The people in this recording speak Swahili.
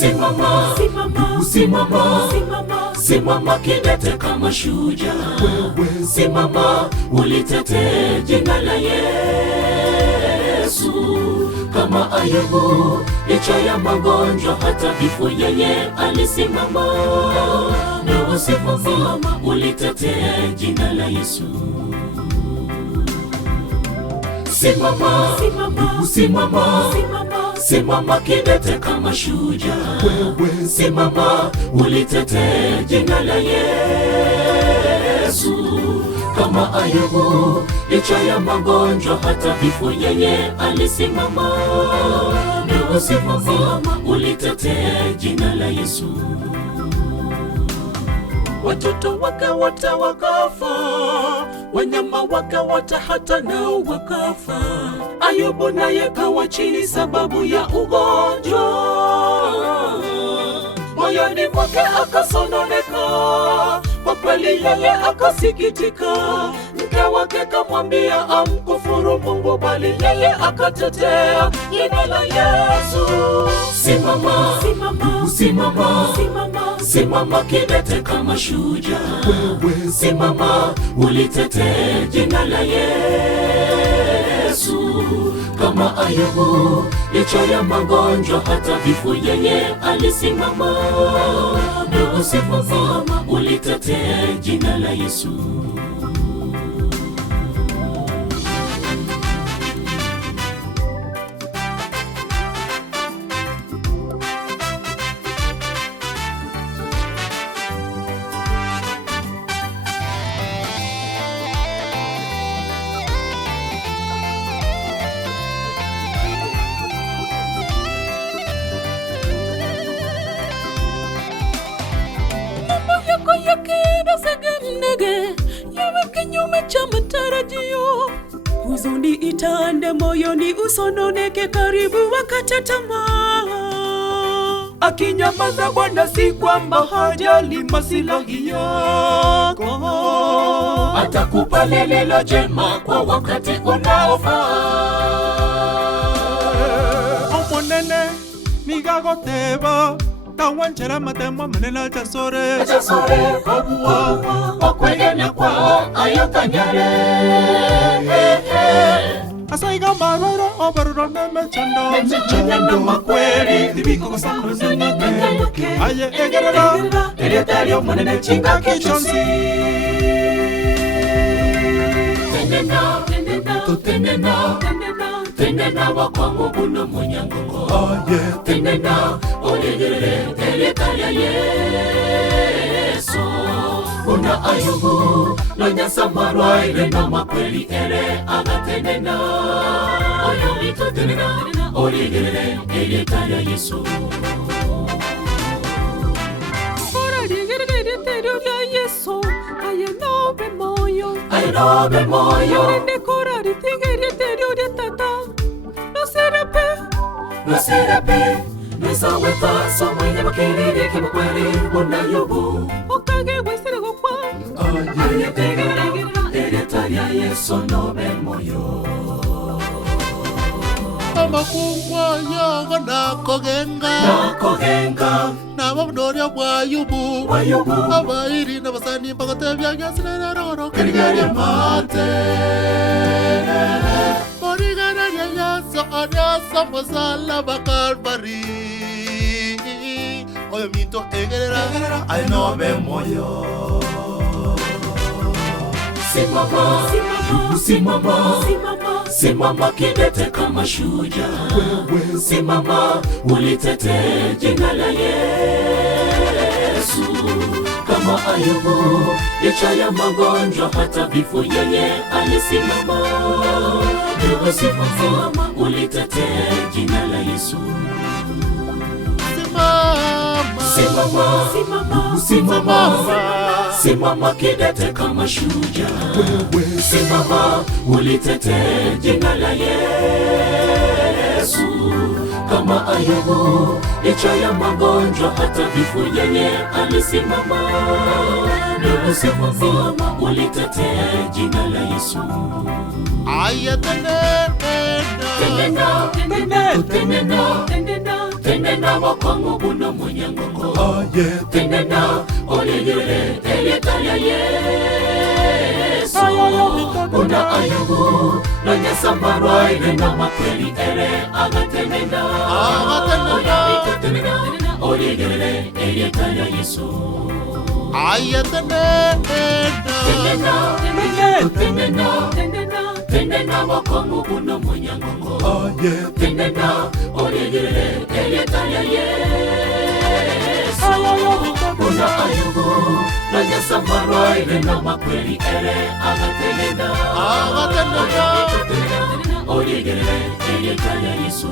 Simama, simama, simama, simama, simama kidete kama shujaa. Simama ulitetee jina la Yesu. Kama Ayubu, licha ya magonjwa hata vifo, yeye alisimama. Na simama ulitetee jina la Yesu. Simama, simama, simama, simama, simama kidete kama shujaa. Simama ulitetee jina la Yesu. Kama Ayubu, licha ya magonjwa hata vifo, yeye alisimama. Na simama ulitetee jina la Yesu. Watoto wake wote wakafa, wanyama wake wote hata nao wakafa. Ayubu naye kawa chini sababu ya ugonjwa. Moyoni mwake akasononeka, kwa kweli yeye akasikitika. Mke wake kamwambia amkufuru Mungu, bali yeye akatetea jina la Yesu. Simama, simama, simama, simama, simama kidete kama shujaa. Simama ulitetee jina la Yesu. Kama Ayubu, licha ya magonjwa hata vifo, yeye alisimama. Na simama ulitetee jina la Yesu. Yawe kinyume cha matarajio, huzuni itande moyoni, usononeke karibu wakati tamaa. Akinyamaza Bwana si kwamba hajali maslahi yako, atakupa lililo jema kwa wakati unaofaa. Omonene migagoteba tawanchera matemo manena chasore Kabua wakwegene kwao ayotanyare. Asaiga maroro obaruro nemechando Mechendo makweli Dibiko kosano zinake Aye egerera Eletario monene chinga kichonsi. Tenena, tenena, tenena, tenena, tenena wakwangu buno munyangongo. Tenena oligere eletaria Yesu. Una Ayubu lanyasa marwa ile na makweli ere agatenena. Oyobito tenena oligere eletaria Yesu. Ayenobe moyo Rende korari tigeri terio de tata No Nasirape Nisaweta Samwene makiriri kimakweli Bwana Ayubu Okage wesere gokwa Ayetegera Eletaria Yesu nobe moyo. Amakungwa yaga nakogenga Nababdoria bwa Ayubu Abairi n'abasani bagatebya gasina roro Karigaria mate Morigana nyanyaso anyasa masala bakalbari Oyo minto egerera Ayenobe moyo. Simama, simama, simama kidete kama shujaa. Simama ulitetee jina la Yesu. Kama Ayubu, licha ya magonjwa hata vifo, yeye alisimama. Simama ulitetee jina la Yesu. Simama, simama kidete kama shujaa. Simama ulitetee jina la Yesu. Kama Ayubu, licha ya magonjwa hata vifo, yeye alisimama. Simama ulitetee jina la Yesu. Ayatenena Tenena tenena wakongo buno munyangongo tenena olegere elietaya Yesu una Ayubu na nyasambarwa irena makweli ere agatenena olegere elietaya Yesu tenena wakongo buno munyangongo tenena olegere elietaya Yesu una Ayubu na nyasambarwa irena makweli ere agatenena olegere elietaya Yesu